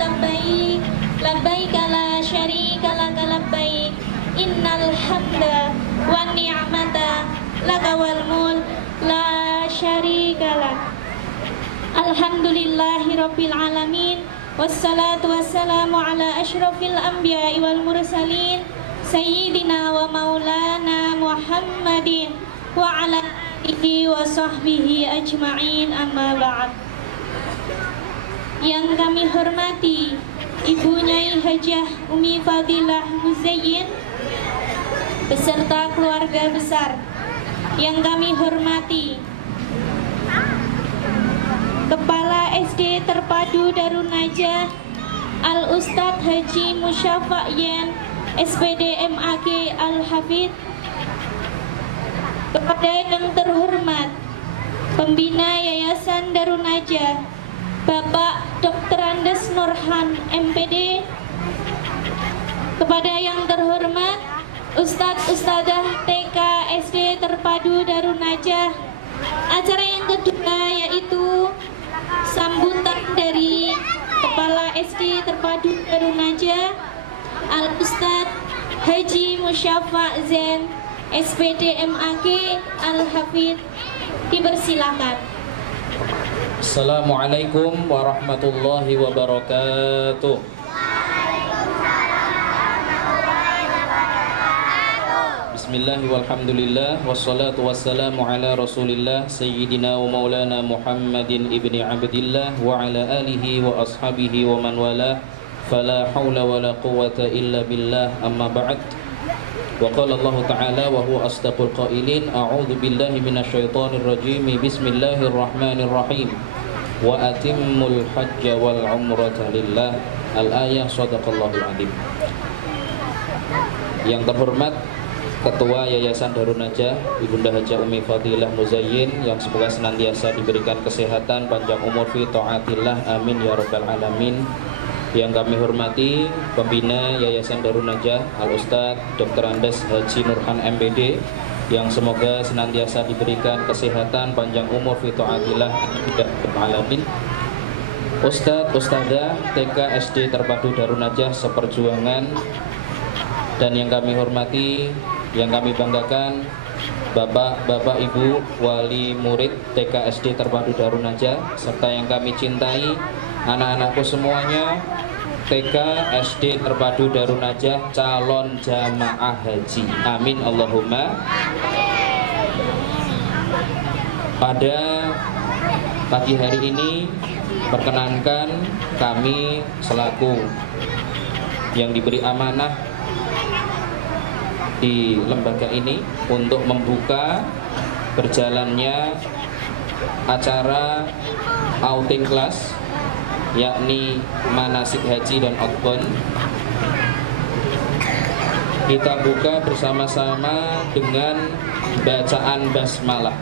labbaik labbaik la syarika laka labbaik innal hamda wan ni'mata laka wal mulk la syarika lak. Alhamdulillahi rabbil alamin wassalatu wassalamu ala asyrafil anbiya'i wal mursalin sayyidina wa maulana Muhammadin wa ala alihi wa sahbihi ajma'in, amma ba'd. Yang kami hormati Ibu Nyai Hajah Umi Fadilah Muzayyin beserta keluarga besar. Yang kami hormati Kepala SD Terpadu Darun Najah Al Ustadz Haji Musyafa' Yen SPD MAG Al Hafidh. Kepada yang terhormat Pembina Yayasan Darun Najah Bapak Dr. Andes Nurhan MPD. Kepada yang terhormat Ustadz Ustadzah TK SD Terpadu Darun Najah. Acara yang kedua yaitu sambutan dari Kepala SD Terpadu Darun Najah Al Ustadz Haji Musyafa' Zen SPD MAG Al Hafidh. Dipersilakan. Assalamualaikum warahmatullahi wabarakatuh. Bismillah walhamdulillah wassalatu wassalamu ala rasulillah sayyidina wa maulana Muhammadin ibni abdillah wa ala alihi wa ashabihi wa man wala fala hawla wa la quwwata illa billah, amma ba'd. Wa qala Allah ta'ala wa huwa asdaqul qailin a'udzu billahi minasyaitonir rajim bismillahirrahmanirrahim wa atimmul hajja wal umrata lillah. Al-ayah sadaqallahul azim. Yang terhormat Ketua Yayasan Darun Najah Ibunda Hajah Umi Fadilah Muzayyin, yang semoga senantiasa diberikan kesehatan, panjang umur fi taatillah, amin ya rabbal alamin. Yang kami hormati Pembina Yayasan Darun Najah Al Ustadz Dr. Andes Haji Nurhan MPD, yang semoga senantiasa diberikan kesehatan, panjang umur fi taatillah, amin ya rabbal alamin. Ustadz Ustadzah TK SD Terpadu Darun Najah seperjuangan. Dan yang kami hormati, yang kami banggakan Bapak Ibu wali murid TK SD Terpadu Darun Najah, serta yang kami cintai anak-anakku semuanya TK SD Terpadu Darun Najah calon jamaah haji, amin Allahumma. Pada pagi hari ini perkenankan kami selaku yang diberi amanah di lembaga ini untuk membuka berjalannya acara outing class, yakni manasik haji dan outbound. Kita buka bersama-sama dengan bacaan basmalah.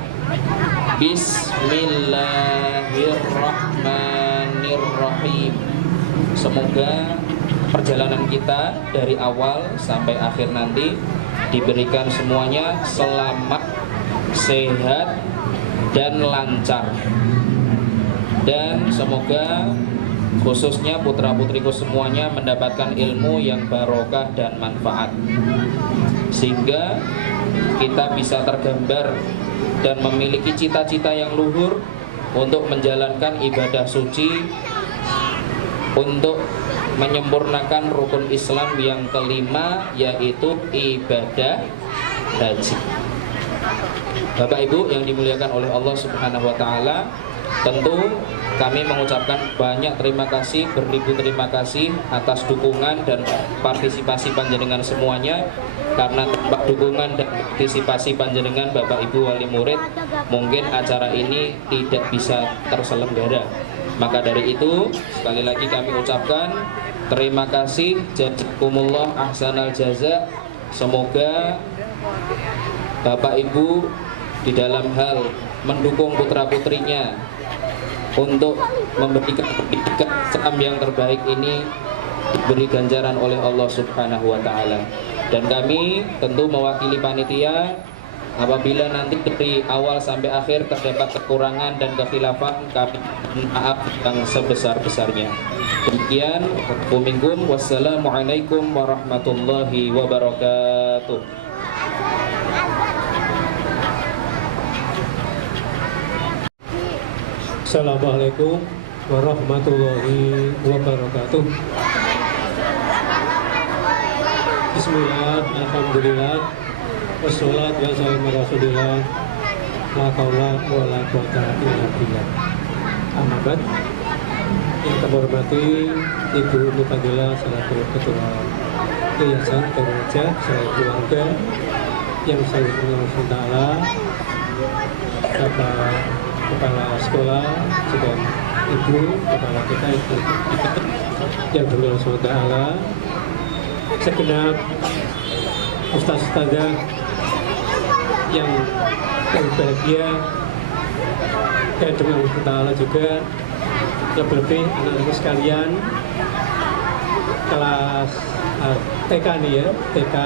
Bismillahirrahmanirrahim. Semoga perjalanan kita dari awal sampai akhir nanti diberikan semuanya selamat, sehat, dan lancar. Dan semoga khususnya putra-putriku semuanya mendapatkan ilmu yang barokah dan manfaat, sehingga kita bisa tergambar dan memiliki cita-cita yang luhur untuk menjalankan ibadah suci, untuk menyempurnakan rukun Islam yang kelima, yaitu ibadah haji. Bapak Ibu yang dimuliakan oleh Allah Subhanahu wa taala, tentu kami mengucapkan banyak terima kasih, beribu terima kasih atas dukungan dan partisipasi panjenengan semuanya. Karena tanpa dukungan dan partisipasi panjenengan Bapak Ibu wali murid, mungkin acara ini tidak bisa terselenggara. Maka dari itu, sekali lagi kami ucapkan terima kasih, jazakumullah ahsanal jaza. Semoga Bapak Ibu di dalam hal mendukung putra-putrinya untuk memberikan pendidikan Islam yang terbaik ini diberi ganjaran oleh Allah Subhanahu wa taala. Dan kami tentu mewakili panitia, apabila nanti dari awal sampai akhir terdapat kekurangan dan kekhilafan, kami maaf yang sebesar-besarnya. Demikian, wassalamualaikum warahmatullahi wabarakatuh. Assalamualaikum warahmatullahi wabarakatuh. Bismillah, alhamdulillah, wassalatu wassalamu ala rasulillah, la haula wa la quwwata illa billah. Amma ba'd. Yang kami hormati Ibu Mufadila selaku Ketua Yayasan Toraja, selaku keluarga yang saya kenal Allah, Bapak Kepala Sekolah, juga Ibu Kepala kita Ibu yang berkenal Allah, segenap ustaz-ustazah yang berbahagia, dan dengan Allah juga lebih anak-anak sekalian kelas TK nih ya, TK,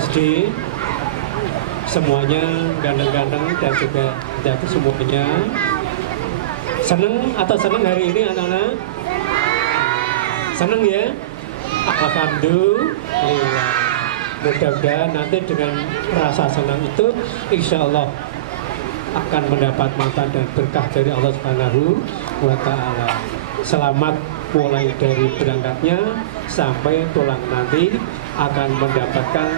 SD, semuanya ganteng-ganteng dan juga jadi semuanya seneng atau seneng hari ini anak-anak? Seneng ya? Alhamdulillah. Mudah-mudahan nanti dengan rasa senang itu insya Allah akan mendapat manfaat dan berkah dari Allah Subhanahu wa Ta'ala. Selamat mulai dari berangkatnya sampai pulang nanti akan mendapatkan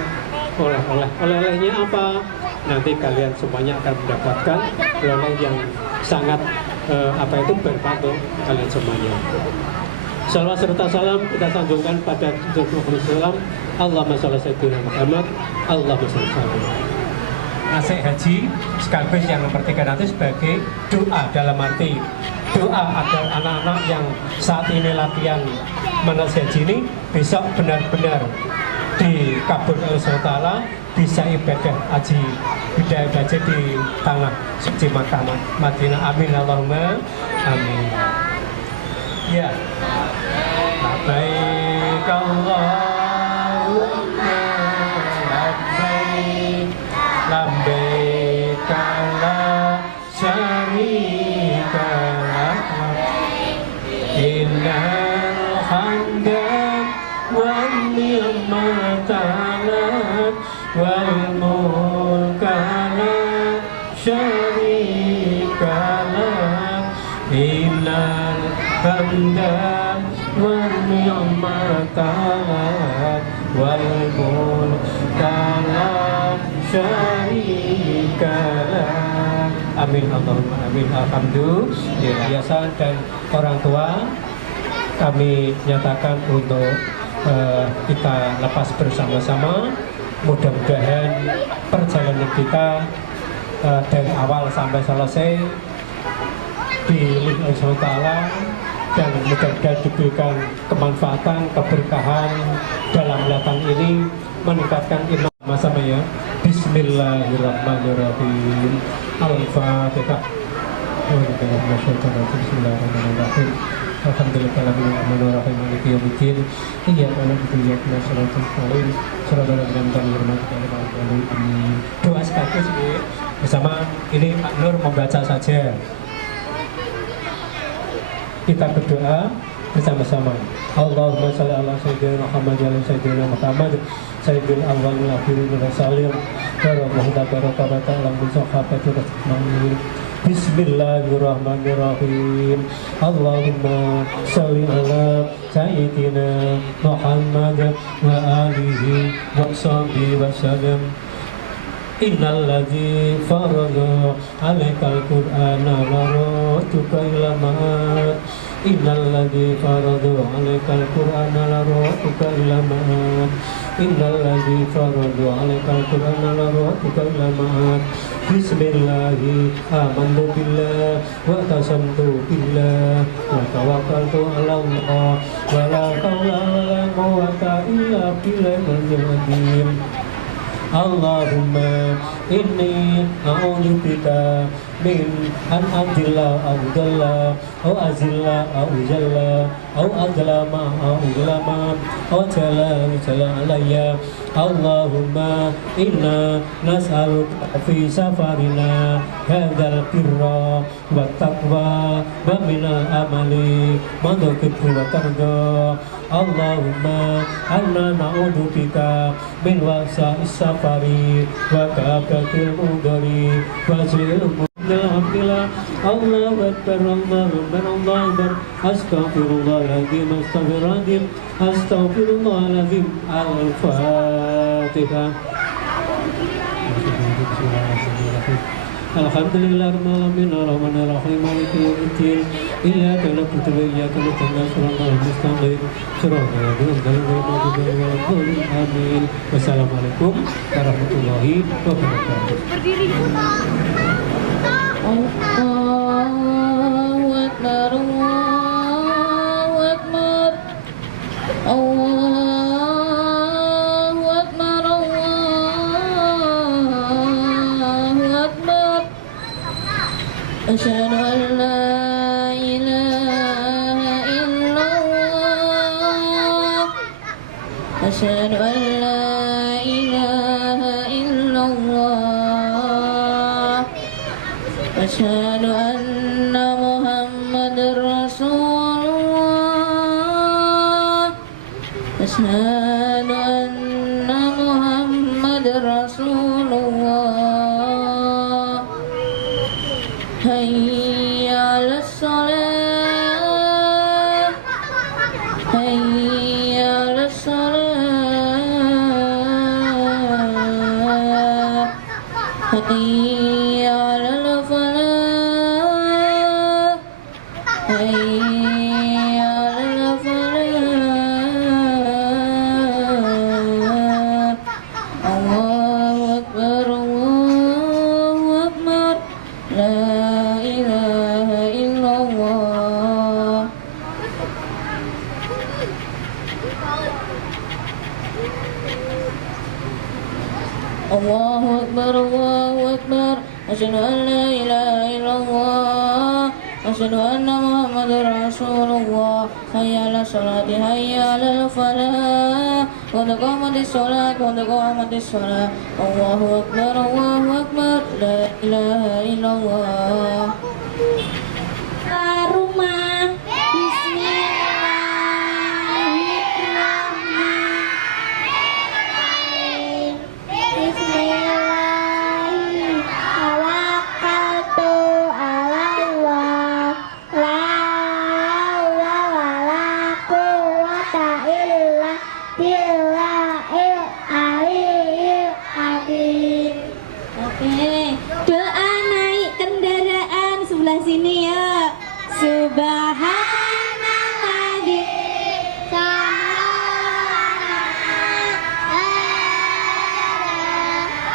oleh-oleh. Oleh-olehnya apa? Nanti kalian semuanya akan mendapatkan oleh-oleh yang sangat bermanfaat untuk kalian semuanya. Salawat serta salam kita sanjungkan pada Rasulullah. Allahumma shalli ala sayyidina Muhammad. Allahumma shalli ala Nasihat haji sekaligus yang mempertikan nanti sebagai doa, dalam arti doa agar anak-anak yang saat ini latihan manasik haji ini besok benar-benar dikabulkan oleh Allah Ta'ala, bisa ibadah haji di tanah suci Makkah Madinah. Amin Allahumma amin. Ya, labbaik Allahumma labbaik, labbaik la syarika lak, innal hamda wan ni'mata lak, wal mulka la syarika lak, innal hamda wan ni'mata lak, wal mulka la syarikalah. Amin Allahumma amin. Alhamdulillah. Yayasan dan orang tua kami nyatakan untuk kita lepas bersama-sama. Mudah-mudahan perjalanan kita dari awal sampai selesai dilindungi Allah Ta'ala, dan mudah-mudahan diberikan kemanfaatan, keberkahan dalam latang ini, meningkatkan iman sama ya. Bismillahirrahmanirrahim. Al-Fatihah. Bismillahirrahmanirrahim. Alhamdulillahirrahmanirrahim. Maliki yaumiddin. Iyyaka na'budu wa iyyaka nasta'in. Shiratal ladzina an'amta 'alaihim. Doa sekaligus bersama ini Pak Nur membaca saja. Kita berdoa bersama-sama. Allahumma shalli ala sayyidina Muhammad wa ala sayyidina Muhammad sayyidil awwalin wal akhirin wa sallim wa Bismillahirrahmanirrahim. Allahumma shalli ala sayyidina Muhammad wa alihi wa sahbihi wa sallam. Innal ladzi farada 'alaikal qur'ana laradtuka ila ma'ad. Innal ladzi farada 'alaikal qur'ana laradtuka ila ma'ad. Innal ladzi farada 'alaikal qur'ana laradtuka ila ma'ad. Bismillahi amantu billah wa tasamtu billah wa tawakkaltu 'ala Allah wa la haula wa la quwwata illa billahil azim. Allahumma inni a'udzubika من أن أضل أو ضل أو أزل أو جل أو أظلم أو ظلم أو جل علي اللهم إنا نسألك في سفرنا هذا البر والتقوى ومن العمل ما تحب وترضى اللهم أنا نعوذ بك من وسع السفر وكآبة المنظر وسوء Alhamdulillah Allah Akbar Allah Akbar Allah Akbar Astaghfirullahaladzim Astaghfirullahaladzim Astaghfirullahaladzim Al-Fatihah. Alhamdulillah Rabbil alamin Ar-Rahmanir Rahim Maliki yaumiddin Iyyaka na'budu wa iyyaka nasta'in Shiratal mustaqim Shiratal ladzina an'amta alaihim Amin. Wassalamualaikum warahmatullahi wabarakatuh. Allahu Akbar, Allahu Akbar, Allahu Akbar, Allahu Akbar. Asyhadu an la ilaha illallah, asyhadu an la ilaha illallah, asyhadu anna Muhammadar Rasulullah, asyhadu anna Muhammadar Rasulullah. Hayya 'alas shalah, hayya 'alas shalah, hayya 'alal falah, hayya 'alal falah. Allahu Akbar, Allahu Akbar, la ilaha illallah. Allahu Akbar, Allahu Akbar, asyhadu an la ilaha illallah, asyhadu anna Muhammadar Rasulullah. Hayya 'alas sholati, hayya 'alal falah, qad qamatis shalah, qad qamatis shalah. Allahu Akbar, Allahu Akbar, la ilaha illallah. Rumah Bismillahirrahmanirrahim. Tawakkaltu 'alallah, la haula wala quwwata illa billahil aliyyil azim. Oke, doa naik kendaraan sebelah sini ya. Subhanalladzi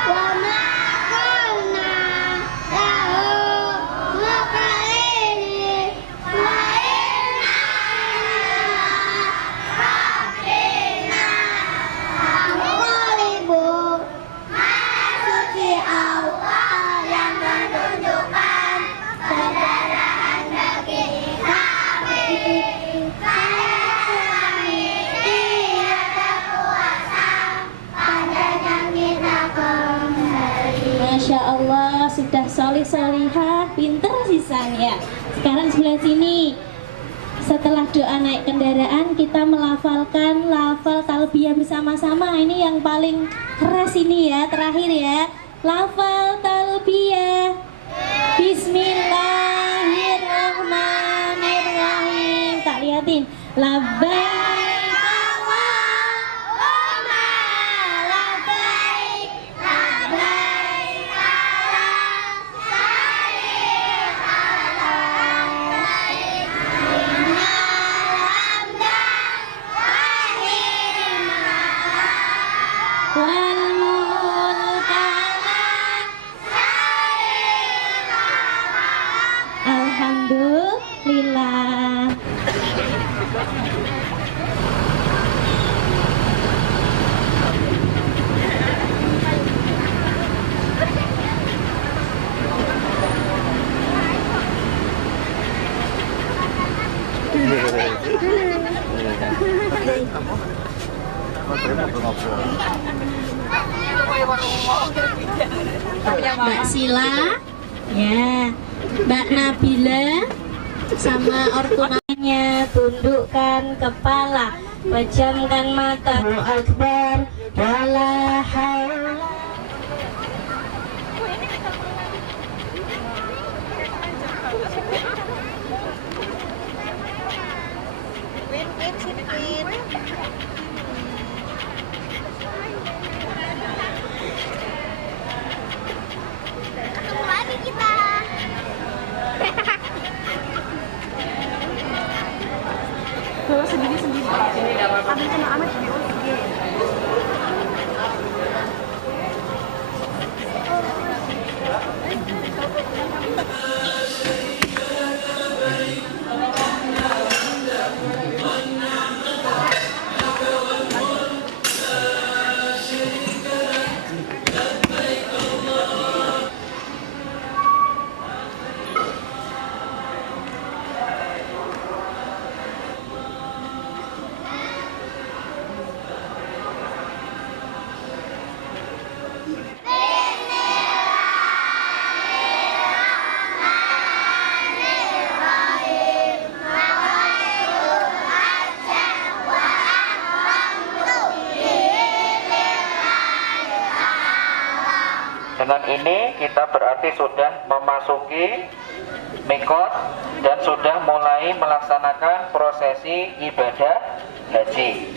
wa ma kunna lahu muqrinin wa inna rabbina lamunqalibun. Suci Allah yang menunjukkan kendaraan bagi kami. Dia berkuasa, padanya kita kembali. Masya Allah, sudah solih solihah, pinter sisanya. Sekarang sebelah sini. Setelah doa naik kendaraan, kita melafalkan lafal talbiyah bersama-sama. Ini yang paling keras ini ya, terakhir ya. Lafal talbiyah. Bismillahirrahmanirrahim. Tak liatin. Labbaik Allahumma labbaik, labbaik la syarika lak, innal hamda wan ni'mata wal mulka Alhamdulillah. Mbak Sila, ya, Mbak Nabila, sama ortunanya tundukkan kepala, pejamkan mata. Allahu Akbar, wala haula. Ketemu lagi kita. Kalau sendiri-sendiri. Ambil sama amat video sendiri. Dengan ini kita berarti sudah memasuki mikot dan sudah mulai melaksanakan prosesi ibadah haji.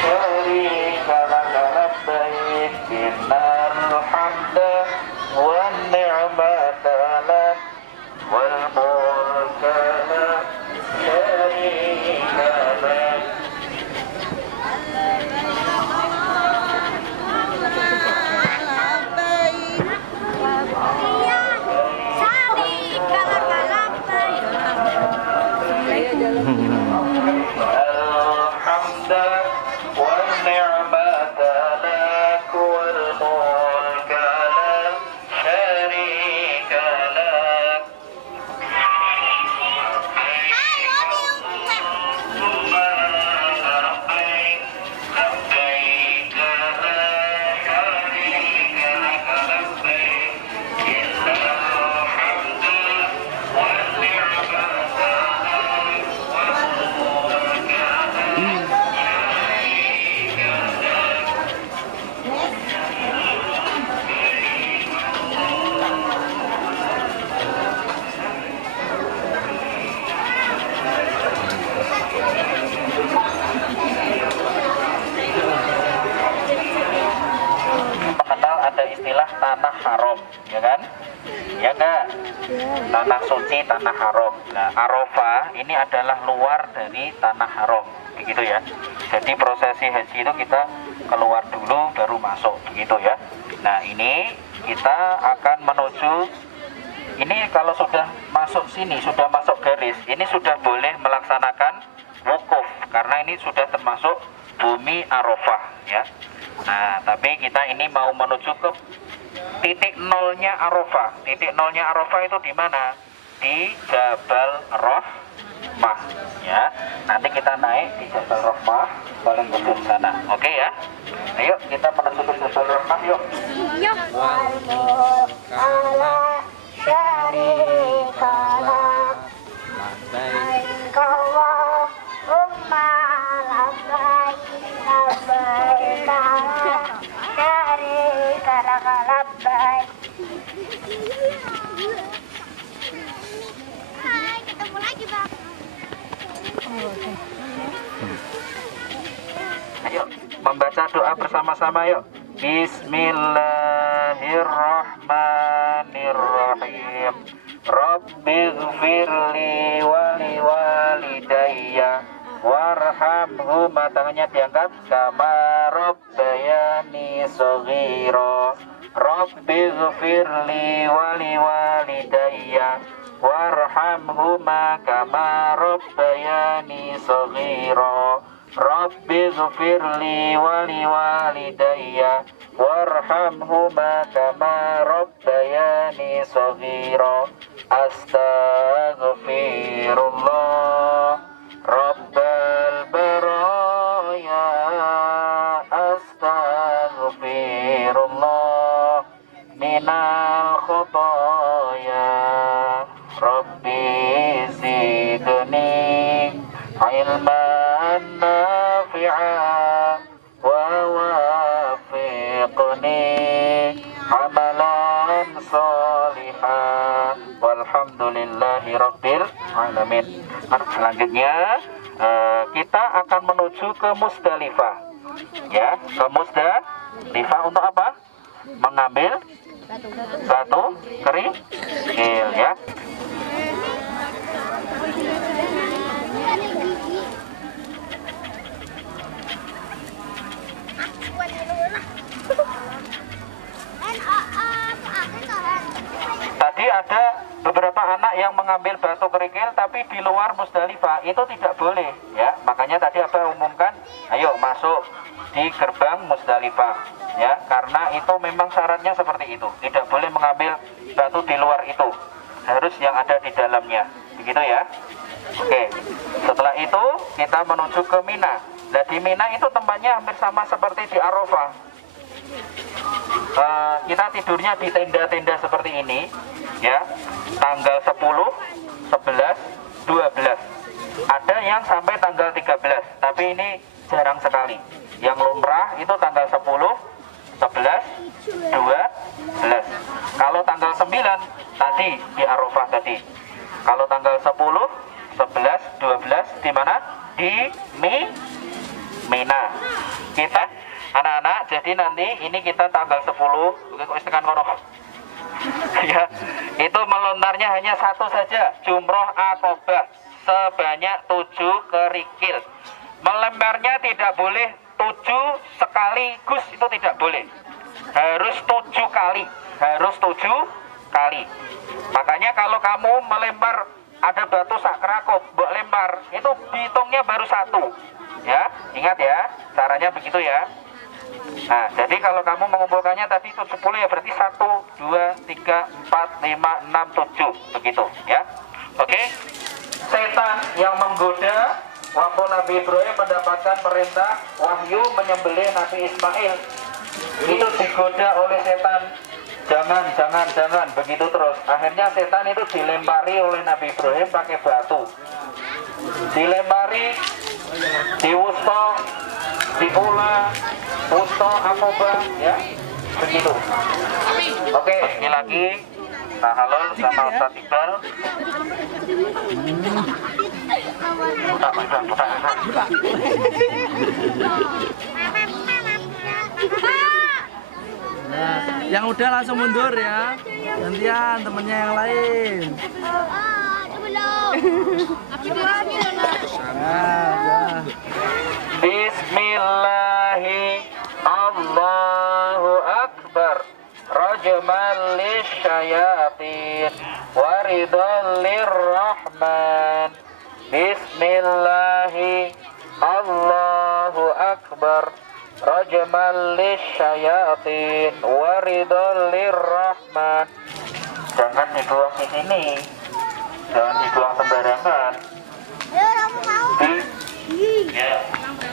Syarikalah labbaik innal hamda wan ni'mata lak wal mulka la syarika lak. Istilah tanah haram, ya kan? Ya enggak? Tanah suci, tanah haram. Nah, Arafah ini adalah luar dari tanah haram, begitu ya. Jadi prosesi haji itu kita keluar dulu baru masuk, begitu ya. Nah, ini kita akan menuju. Ini kalau sudah masuk sini, sudah masuk garis, ini sudah boleh melaksanakan wukuf karena ini sudah termasuk bumi Arafah, ya. Nah, tapi kita ini mau menuju ke titik nolnya Arafah. Titik nolnya Arafah itu di mana? Di Jabal Rahmah, ya. Nanti kita naik di Jabal Rahmah paling ujung sana. Oke ya? Ayo kita menuju ke Jabal Rahmah yuk. Yuk. Hai, ketemu lagi, Bang. Ayo membaca doa bersama-sama yuk. Bismillahirrahmanirrahim. Rabbighfirli wa liwalidayya warhamhuma, tangannya diangkat, kama rabbayani shaghira. Rabbighfirli wa liwalidayya warhamhuma kama rabbayani shaghira. Rabbighfirli wa liwalidayya warhamhuma kama rabbayani shaghira. Astaghfir Rabbi zidni ilman nafi'a wa wafiqni amalan salihah walhamdulillahi rabbil alamin. Selanjutnya kita akan menuju ke Musdalifah, ya, ke Musdalifah untuk apa? Mengambil batu kerikil, ya. Tadi ada beberapa anak yang mengambil batu kerikil tapi di luar Musdalifah, itu tidak boleh, ya. Makanya tadi Abah umumkan, ayo masuk di gerbang Musdalifah, ya, karena itu memang syaratnya seperti itu. Tidak boleh mengambil batu di luar itu, harus yang ada di dalamnya, begitu ya. Oke, setelah itu kita menuju ke Mina. Nah, di Mina itu tempatnya hampir sama seperti di Arafah. Kita tidurnya di tenda-tenda seperti ini, ya, tanggal 10, 11, 12. Ada yang sampai tanggal 13, tapi ini jarang sekali. Yang lumrah itu tanggal 10, 11, 12. Kalau tanggal 9 tadi di Arafah tadi. Kalau tanggal 10, 11, 12 di mana? Di Mina. Kita anak-anak, jadi nanti ini kita tanggal 10, ya, itu melontarnya hanya satu saja, jumroh akobah sebanyak 7 kerikil. Melemparnya tidak boleh 7 sekaligus, itu tidak boleh, harus 7 kali, harus 7 kali. Makanya kalau kamu melempar ada batu sak kerakop, mbok lempar, itu dihitungnya baru 1, ya, ingat ya, caranya begitu ya. Nah, jadi kalau kamu mengumpulkannya tadi itu 10, ya berarti 1, 2, 3, 4, 5, 6, 7, begitu ya. Oke. Setan yang menggoda waktu Nabi Ibrahim mendapatkan perintah wahyu menyembelih Nabi Ismail, itu digoda oleh setan, jangan, begitu terus. Akhirnya setan itu dilempari oleh Nabi Ibrahim pakai batu, dilempari, diwusto, diulah, wusto, akobah, ya, begitu. Oke, ini lagi tahalul sama Ustaz Iqbal. Nah, yang udah langsung mundur ya, gantian temennya yang lain. Bismillahi Allahu Akbar rajman lisyayatin waridhan lirrahman. Bismillahi Allahu Akbar rajman lisyayatin waridhan lirrahman. Jangan dibuang di sini, jangan dibuang sembarangan. Ya,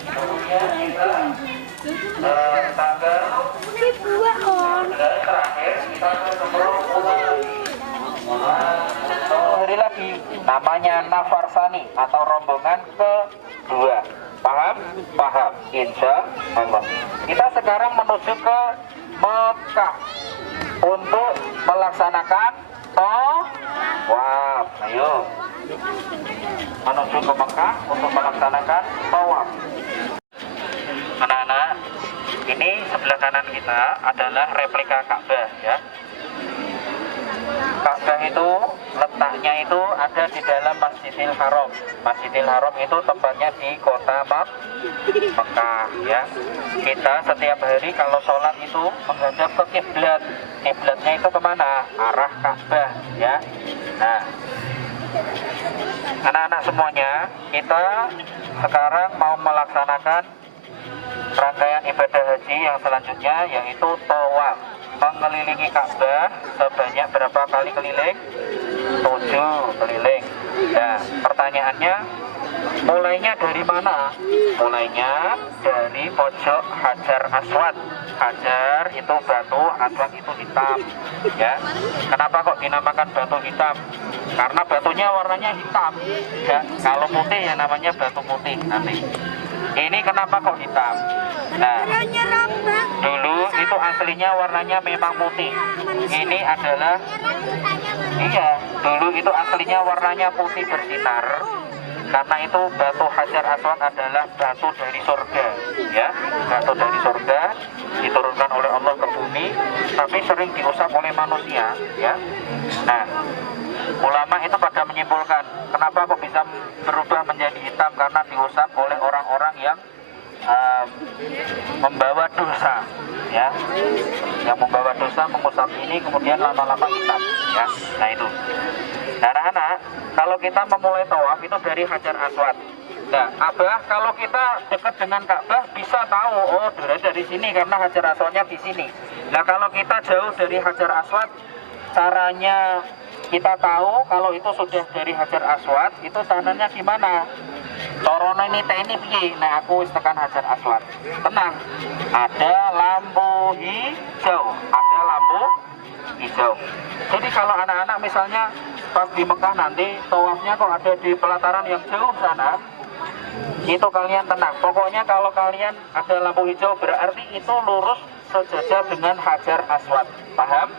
kemudian kita tanggal terakhir kita hari lagi, namanya Nafarsani atau rombongan kedua. Paham? Paham, insya Allah. Kita sekarang menuju ke Mekah untuk melaksanakan tawaf. Ayo menuju ke Mekah untuk melaksanakan tawaf. Anak-anak, ini sebelah kanan kita adalah replika Ka'bah, ya. Ka'bah itu letaknya itu ada di dalam Masjidil Haram. Masjidil Haram itu tempatnya di kota Mekah, ya. Kita setiap hari kalau sholat itu menghadap ke kiblat. Kiblatnya itu kemana? Arah Ka'bah, ya. Nah, anak-anak semuanya, kita sekarang mau melaksanakan rangkaian ibadah haji yang selanjutnya, yaitu tawaf, mengelilingi Ka'bah sebanyak berapa kali keliling? 7 keliling. Nah, pertanyaannya, mulainya dari mana? Mulainya dari pojok Hajar Aswad. hajar itu batu aswad itu hitam, ya. Kenapa kok dinamakan batu hitam? Karena batunya warnanya hitam, ya. Kalau putih ya namanya batu putih nanti. Ini kenapa kok hitam? Nah, dulu itu aslinya warnanya memang putih. Ini adalah, iya, dulu itu aslinya warnanya putih bersinar. Karena itu batu hajar aswad adalah batu dari surga, ya, batu dari surga diturunkan oleh Allah ke bumi, tapi sering diusap oleh manusia, ya. Nah, ulama itu pada menyimpulkan kenapa kok bisa berubah menjadi hitam, karena diusap oleh orang-orang yang membawa dosa, ya, yang membawa dosa mengusap ini kemudian lama-lama hitam, ya. Nah itu. Nah, anak-anak, kalau kita memulai tawaf itu dari hajar aswad. Nah, Abah, kalau kita dekat dengan Ka'bah bisa tahu, oh dari sini karena hajar aswadnya di sini. Nah, kalau kita jauh dari hajar aswad, caranya kita tahu kalau itu sudah dari hajar aswad, itu tandanya gimana? Corona ini teknik piye? Nah, aku tekan hajar aswad. Tenang, ada lampu hijau, ada lampu hijau. Jadi kalau anak-anak misalnya pas di Mekah nanti tawafnya kok ada di pelataran yang jauh sana, itu kalian tenang. Pokoknya kalau kalian ada lampu hijau berarti itu lurus sejajar dengan hajar aswad. Paham?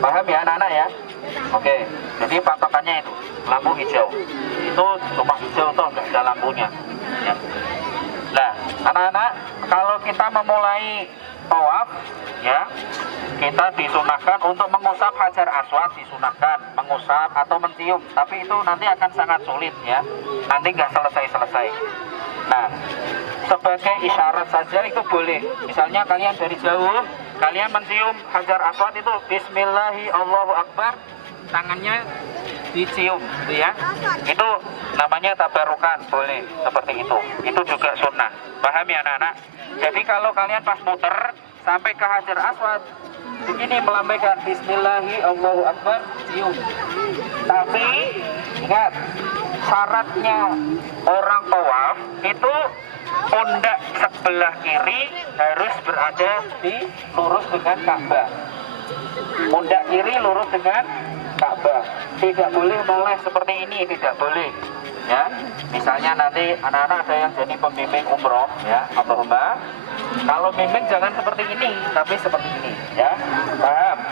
Paham ya anak-anak ya? Oke, jadi patokannya itu lampu hijau. Itu cuma hijau toh, nggak ada lampunya, ya. Nah, anak-anak, kalau kita memulai tawaf, ya, kita disunahkan untuk mengusap hajar aswad, disunahkan mengusap atau mencium, tapi itu nanti akan sangat sulit, ya, nanti nggak selesai-selesai. Nah, sebagai isyarat saja itu boleh. Misalnya kalian dari jauh, kalian mencium hajar aswad itu Bismillahi Allahu Akbar, tangannya dicium, gitu ya. Itu namanya tabarukan, boleh seperti itu. Itu juga sunnah. Paham ya anak-anak? Jadi kalau kalian pas muter sampai ke hajar aswad, begini melambaikan Bismillahi Allahu Akbar, cium. Tapi ingat, syaratnya orang tawaf itu pundak sebelah kiri harus berada di lurus dengan Ka'bah. Pundak kiri lurus dengan Ka'bah. Tidak boleh noleh seperti ini, tidak boleh. Ya, misalnya nanti anak-anak ada yang jadi pembimbing umroh, ya, Allahumma. Kalau bimbing jangan seperti ini, tapi seperti ini, ya. Paham?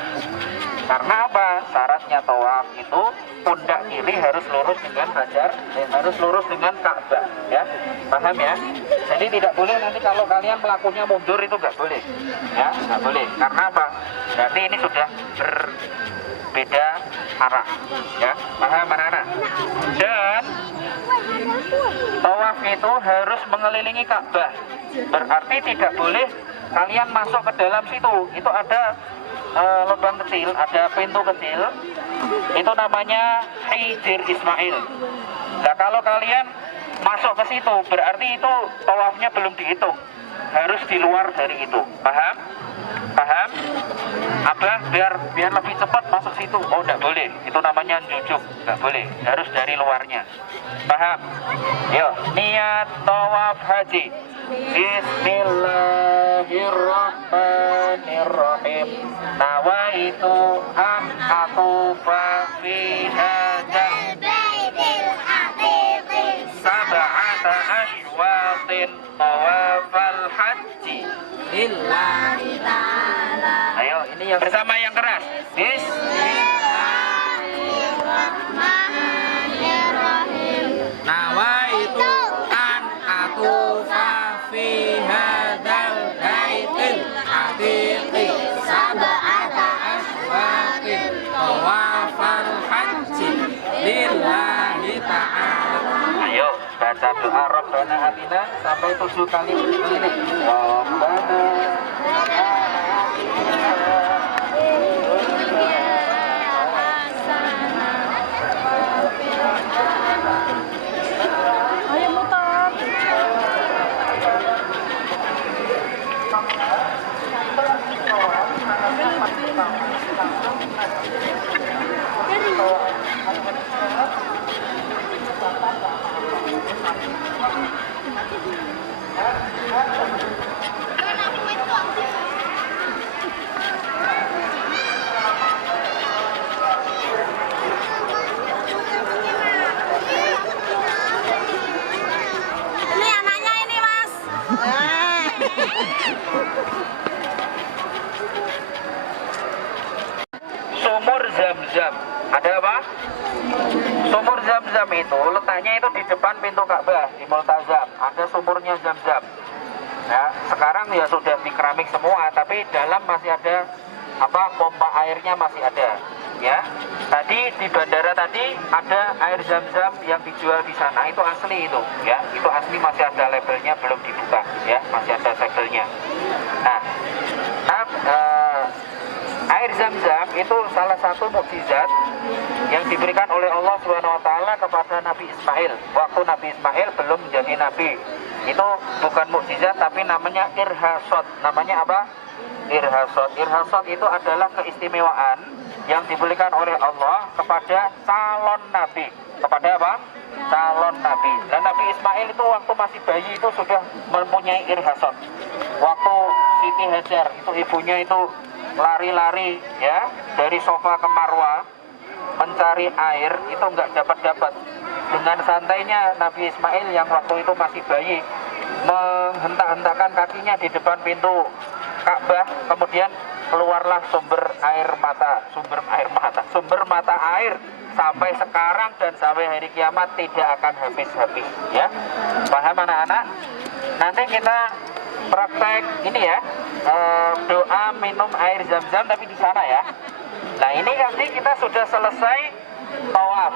Karena apa? Syaratnya tawaf itu pundak kiri harus lurus dengan hajar, harus lurus dengan Ka'bah, ya. Paham ya? Jadi tidak boleh nanti kalau kalian pelakunya mundur itu nggak boleh, ya, nggak boleh. Karena apa? Berarti ini sudah berbeda arah, ya. Paham anak-anak? Dan tawaf itu harus mengelilingi Ka'bah. Berarti tidak boleh kalian masuk ke dalam situ. Itu ada lubang kecil, ada pintu kecil. Itu namanya Hijr Ismail. Nah, kalau kalian masuk ke situ, berarti itu tawafnya belum dihitung. Harus di luar dari itu. Paham? Paham? Abah biar lebih cepat masuk situ. Oh, enggak boleh. Itu namanya jujuk, enggak boleh. Harus dari luarnya. Paham? Yuk, niat tawaf haji. Bismillahirrahmanirrahim. Nawaitu an atufa fi hadzal baitil atiq sab'ata ashwatin tawafal haji lillahi ta'ala. Ayo, ini yang bersama yang keras. Bismillahirrahmanirrahim. Nawaitu an atufa fi hadzal baitil atiq sab'ata ashwatin tawafal haji lillahi ta'ala. Ayo baca doa Rabbana Atina sampai 7 kali keliling. Rabbana Ayo muter. Jadi Ada apa? Sumur Zam-Zam itu letaknya itu di depan pintu Ka'bah di Multazam. Ada sumurnya Zam-Zam. Ya, sekarang ya sudah di keramik semua, tapi dalam masih ada pompa airnya masih ada. Ya, tadi di bandara tadi ada air Zam-Zam yang dijual di sana, itu asli itu. Ya, itu asli, masih ada labelnya, belum dibuka. Ya, masih ada segelnya. Nah, air Zam-Zam itu salah satu mukjizat yang diberikan oleh Allah SWT kepada Nabi Ismail. Waktu Nabi Ismail belum menjadi nabi. Itu bukan mukjizat, tapi namanya irhasot. Namanya apa? Irhasot. Irhasot itu adalah keistimewaan yang diberikan oleh Allah kepada calon nabi. Kepada apa? Calon nabi. Dan Nabi Ismail itu waktu masih bayi itu sudah mempunyai irhasot. Waktu Siti Hajar itu ibunya itu lari-lari ya dari sofa ke Marwah mencari air, itu nggak dapat. Dengan santainya Nabi Ismail yang waktu itu masih bayi menghentak-hentakan kakinya di depan pintu Ka'bah, kemudian keluarlah sumber mata air sampai sekarang dan sampai hari kiamat tidak akan habis-habis. Ya, paham anak-anak? Nanti kita praktek ini ya, doa minum air Zam-Zam tapi di sana ya. Nah, ini nanti kita sudah selesai tawaf,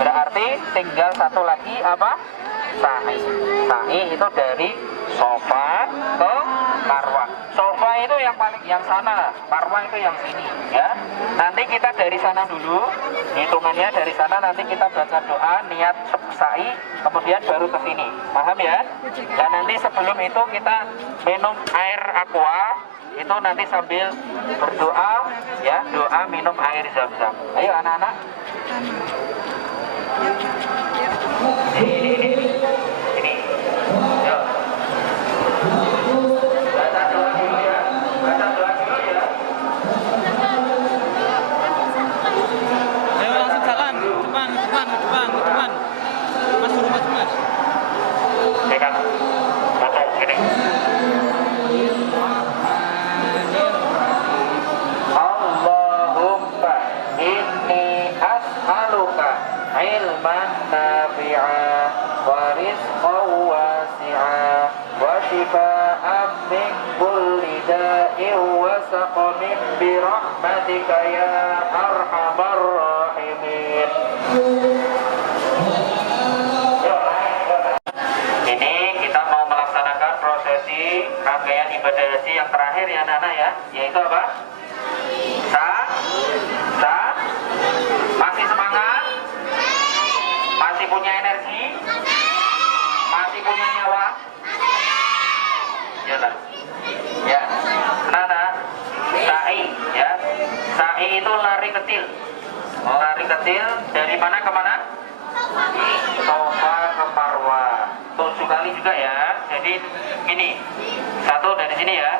berarti tinggal satu lagi apa? Sa'i. Sa'i itu dari Sofa ke Marwah. Sofa itu yang sana, Marwah itu yang sini ya. Nanti kita dari sana dulu, hitungannya dari sana, nanti kita baca doa, niat sa'i, kemudian baru ke sini. Paham ya? Dan nanti sebelum itu kita minum air aqua, itu nanti sambil berdoa ya, doa minum air Zam-Zam. Ayo anak-anak. Ini. Yuk. Baca doa dulu ya. Ayo langsung jalan, depan. Mas suruh maju, Mas. Pegang. Foto gini. Allahumma inni as'aluka ilman nafi'a wa rizqan wasi'a wa shifaan min kulli da'in wa saqamin bi rahmatika ya arhamar rahimin. Ini kita mau melaksanakan prosesi rangkaian ibadah haji yang terakhir ya anak-anak ya, yaitu apa? Masih semangat? Masih punya energi? Masih punya nyawa? Yalah. Ya, anak-anak, sa'i ya. Sa'i itu lari kecil. Lari kecil dari mana ke mana? Sofa ke Marwah. 7 kali juga ya. Jadi ini 1 dari sini ya.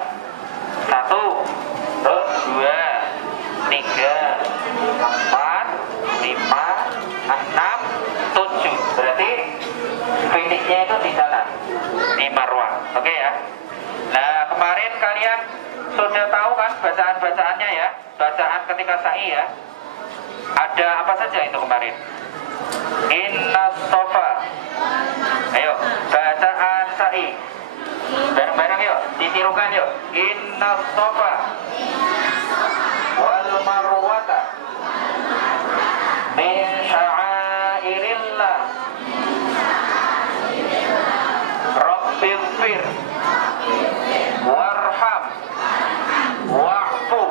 1, 2, 3, 4, 5, 6, 7. Berarti finishnya itu di sana, di Marwah. Oke ya. Nah, kemarin kalian sudah tahu kan bacaan-bacaannya ya. Bacaan ketika sa'i ya. Ada apa saja itu kemarin? Inna sofa. Ayo, bacaan sa'i. Bareng-bareng yuk, ditirukan yuk. Inna sofa wal marwata min sya'airillah Rabbighfir warham wa'fu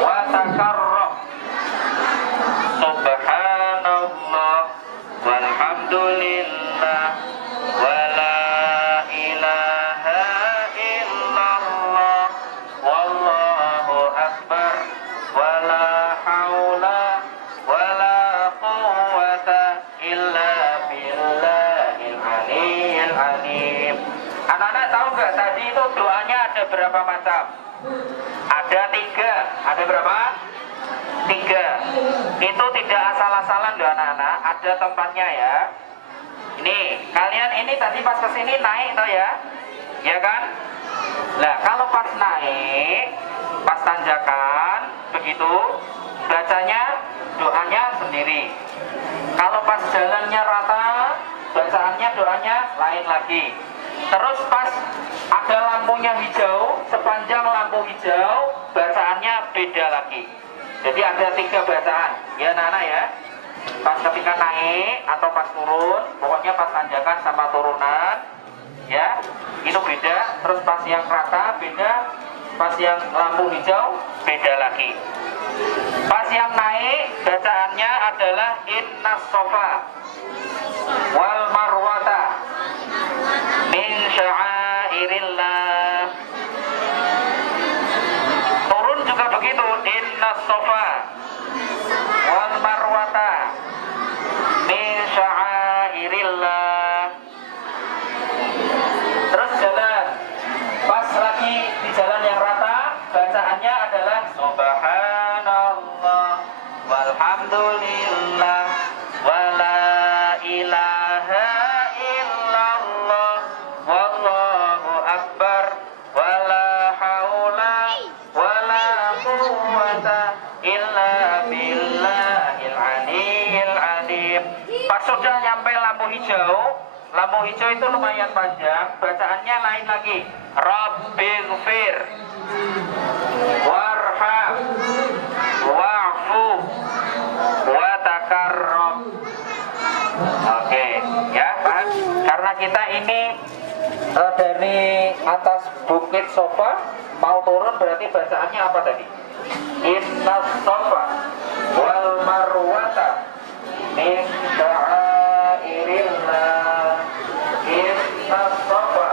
wa takarram subhanallah walhamdulillah wa la ilaha illallah wallahu akbar wa la haula wa la quwwata illa billahil aliyyil azim. Anak-anak tahu nggak tadi itu doanya ada berapa macam? Ada 3. Ada berapa? 3. Itu tidak asal-asalan loh anak-anak, ada tempatnya ya. Ini, kalian ini tadi pas kesini naik toh ya? Ya kan? Nah, kalau pas naik, pas tanjakan, begitu, bacanya pas jalannya rata, bacaannya doanya lain lagi. Terus pas ada lampunya hijau, sepanjang lampu hijau bacaannya beda lagi. Jadi ada 3 bacaan ya Nana ya. Pas ketika naik atau pas turun, pokoknya pas tanjakan sama turunan ya itu beda. Terus pas yang rata beda, pas yang lampu hijau beda lagi. Pas yang naik bacaannya adalah innas sofa wal marwata min sya'airillah. Turun juga begitu, innas sofa wal marwata min sya'airillah. Terus jalan, pas lagi di jalan yang rata bacaannya adalah subhanallah walhamdulillah wala ilaha illallah wallahu akbar wala haula wala quwwata illa billahil aliyyil azim. Pas sudah nyampe lampu hijau itu lumayan panjang, bacaannya lain lagi. Rabbighfir warham wa'fu wa takarram. Oke, ya Pak. Karena kita ini dari atas bukit sofa mau turun, berarti bacaannya apa tadi? Innas sofa wal marwata min sya'airillah. Innas sofa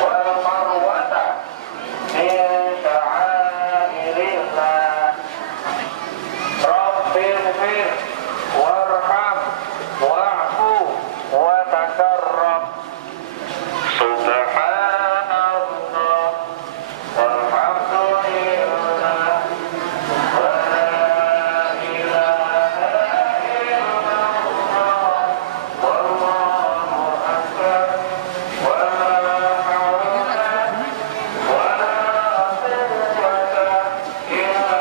wal marwata min sya'airillah. Rabbighfir warham wa'fu wa takarram. Subhanallah walhamdulillah wala ilaha illallah wallahu akbar wala haula wala quwwata illa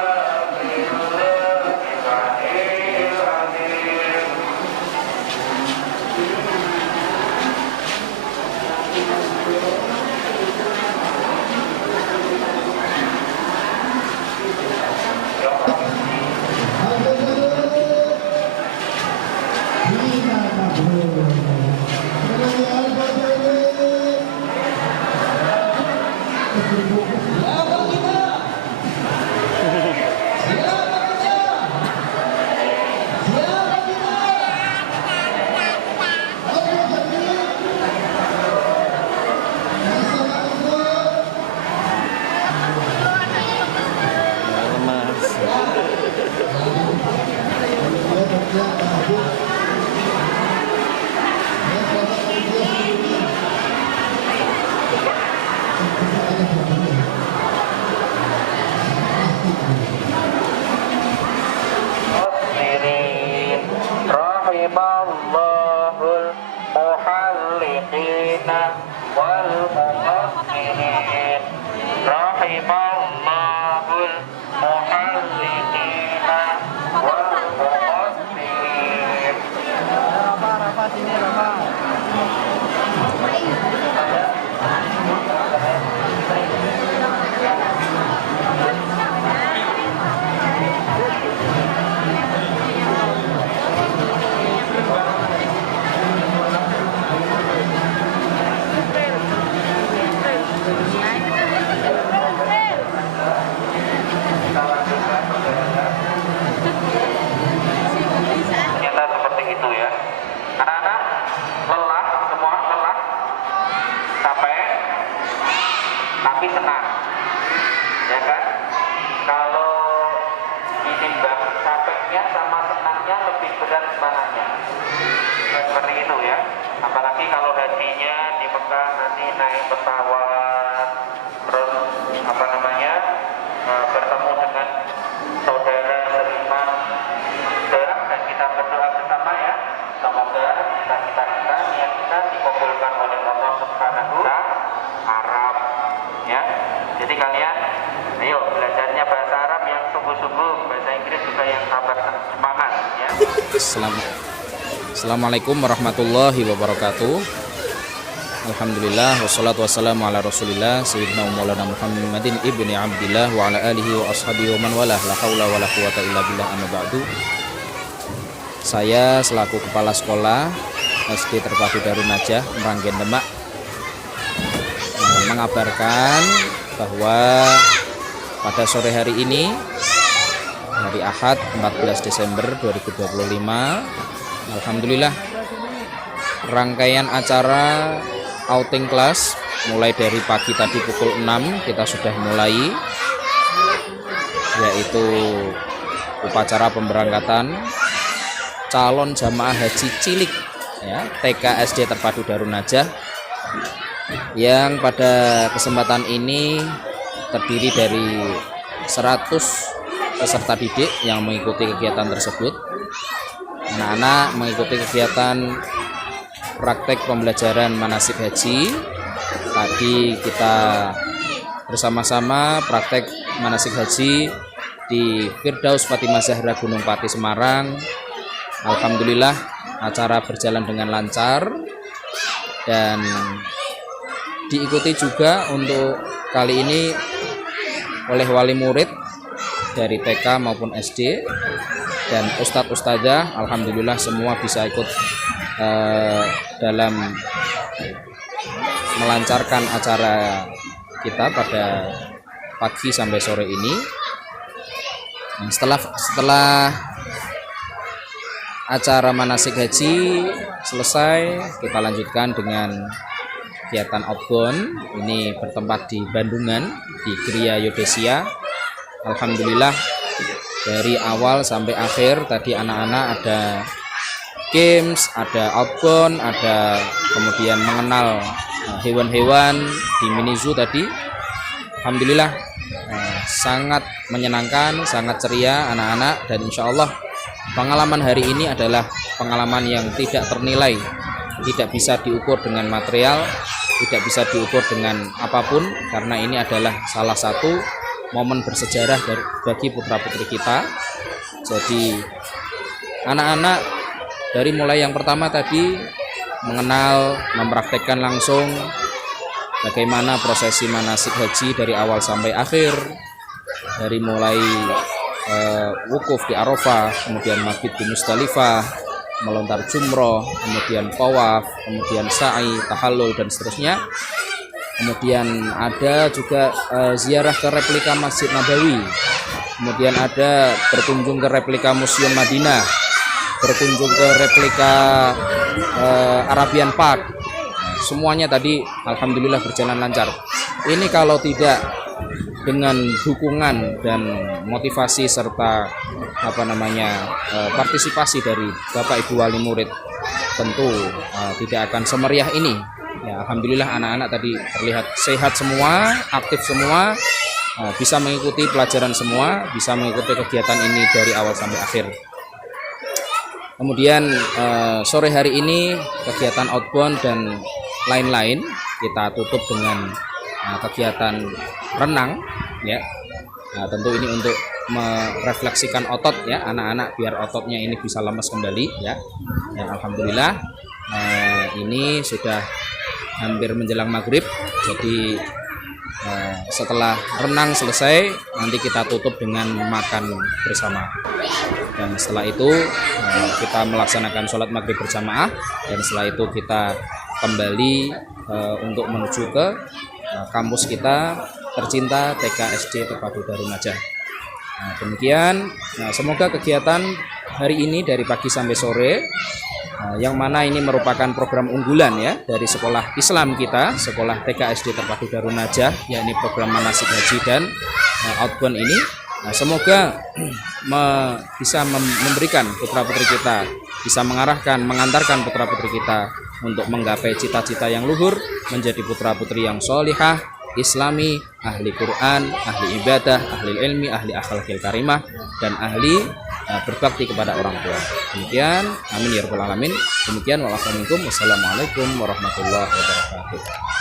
billahil aliyyil azim. Muslimin rahimallahul muhalliqina wal muqassirin. Rahimallahul muhalliqina wal muqassirin. Rafa sini Rafa. Ternyata seperti itu ya. Anak-anak lelah, semua lelah, capek, tapi senang, ya kan? Kalau ditimbang capeknya sama senangnya lebih berat mananya? Ya, seperti itu ya. Apalagi kalau hajinya di Mekah nanti naik pesawat, terus apa namanya bertemu dengan saudara seiman, dan kita berdoa bersama ya. Semoga kita niat kita dikabulkan oleh Allah Subhanahu wa Arab ya. Jadi kalian ayo belajarnya bahasa Arab yang sungguh-sungguh, bahasa Inggris juga yang sabar semangat ya. Selamat. Assalamualaikum warahmatullahi wabarakatuh. Alhamdulillah wassalatu wassalamu ala Rasulillah sayyidina Maulana Muhammadin ibni Abdillah wa ala alihi wa ashabihi wa man walah la haula wala quwata illa billah amma ba'du. Saya selaku kepala sekolah SD Terpadu Darun Najah Meranggen Demak mengabarkan bahwa pada sore hari ini, hari Ahad 14 Desember 2025, alhamdulillah rangkaian acara outing kelas mulai dari pagi tadi pukul 6 kita sudah mulai, yaitu upacara pemberangkatan calon jamaah haji cilik ya, TK SD Terpadu Darun Najah, yang pada kesempatan ini terdiri dari 100 peserta didik yang mengikuti kegiatan tersebut. Anak-anak mengikuti kegiatan praktek pembelajaran manasik haji. Tadi kita bersama-sama praktek manasik haji di Firdaus Fatimah Zahra Gunung Pati Semarang. Alhamdulillah acara berjalan dengan lancar dan diikuti juga untuk kali ini oleh wali murid dari TK maupun SD dan ustadz ustadzah. Alhamdulillah semua bisa ikut dalam melancarkan acara kita pada pagi sampai sore ini. Setelah acara manasik haji selesai, kita lanjutkan dengan kegiatan outbound. Ini bertempat di Bandungan, di Gria Yodesia. Alhamdulillah dari awal sampai akhir tadi anak-anak ada games, ada outbound, ada kemudian mengenal hewan-hewan di mini zoo tadi. Alhamdulillah sangat menyenangkan, sangat ceria anak-anak, dan insya Allah pengalaman hari ini adalah pengalaman yang tidak ternilai, tidak bisa diukur dengan material, tidak bisa diukur dengan apapun, karena ini adalah salah satu momen bersejarah bagi putra-putri kita. Jadi anak-anak dari mulai yang pertama tadi mengenal, mempraktekkan langsung bagaimana prosesi manasik haji dari awal sampai akhir, dari mulai wukuf di Arafah, kemudian mabit di Musdalifah, melontar jumroh, kemudian tawaf, kemudian sa'i, tahallul, dan seterusnya. Kemudian ada juga ziarah ke replika Masjid Nabawi, kemudian ada berkunjung ke replika Museum Madinah, berkunjung ke replika Arabian Park. Semuanya tadi alhamdulillah berjalan lancar. Ini kalau tidak dengan dukungan dan motivasi serta partisipasi dari Bapak Ibu wali murid, tentu tidak akan semeriah ini. Ya, alhamdulillah anak-anak tadi terlihat sehat semua, aktif semua, bisa mengikuti pelajaran semua, bisa mengikuti kegiatan ini dari awal sampai akhir. Kemudian sore hari ini kegiatan outbound dan lain-lain kita tutup dengan kegiatan renang ya. Tentu ini untuk merefleksikan otot ya anak-anak, biar ototnya ini bisa lemas kembali ya. Dan alhamdulillah ini sudah hampir menjelang maghrib, jadi setelah renang selesai nanti kita tutup dengan makan bersama, dan setelah itu kita melaksanakan sholat maghrib berjamaah, dan setelah itu kita kembali untuk menuju ke kampus kita tercinta TK SD Terpadu Darun Najah. Demikian, semoga kegiatan hari ini dari pagi sampai sore, yang mana ini merupakan program unggulan ya dari sekolah Islam kita, sekolah TK SD Terpadu Darun Najah, yakni program manasik haji dan outbound ini. Semoga bisa memberikan putra-putri kita, bisa mengarahkan, mengantarkan putra-putri kita untuk menggapai cita-cita yang luhur, menjadi putra-putri yang sholihah, islami, ahli Quran, ahli ibadah, ahli ilmi, ahli akhlakil karimah, dan ahli berbakti kepada orang tua. Demikian, amin ya rabbal alamin. Demikian, wassalamualaikum warahmatullahi wabarakatuh.